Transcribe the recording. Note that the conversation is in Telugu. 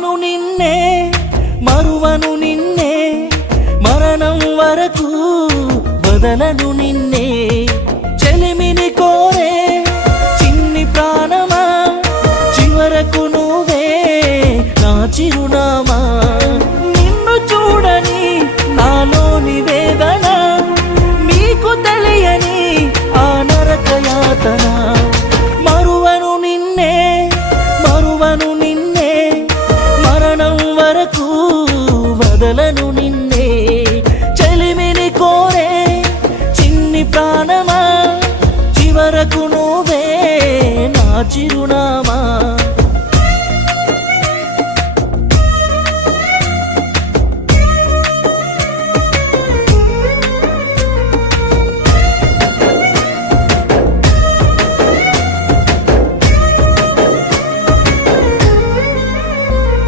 నిన్నే మరువను నిన్నే మరణం వరకు వదలను నిన్నే చెలిమిని కోరే చిన్ని ప్రాణమా చివరకు నువ్వే నా చిరునామా నిన్ను చూడని నాలోని వేదన మీకు తెలియని ఆ నరక యాతన మరువను నిన్నే మరణం వరకు వదలను నిన్నే చెలిమిని కోరే చిన్ని ప్రాణమా చివరకు నువ్వే నా చిరునామా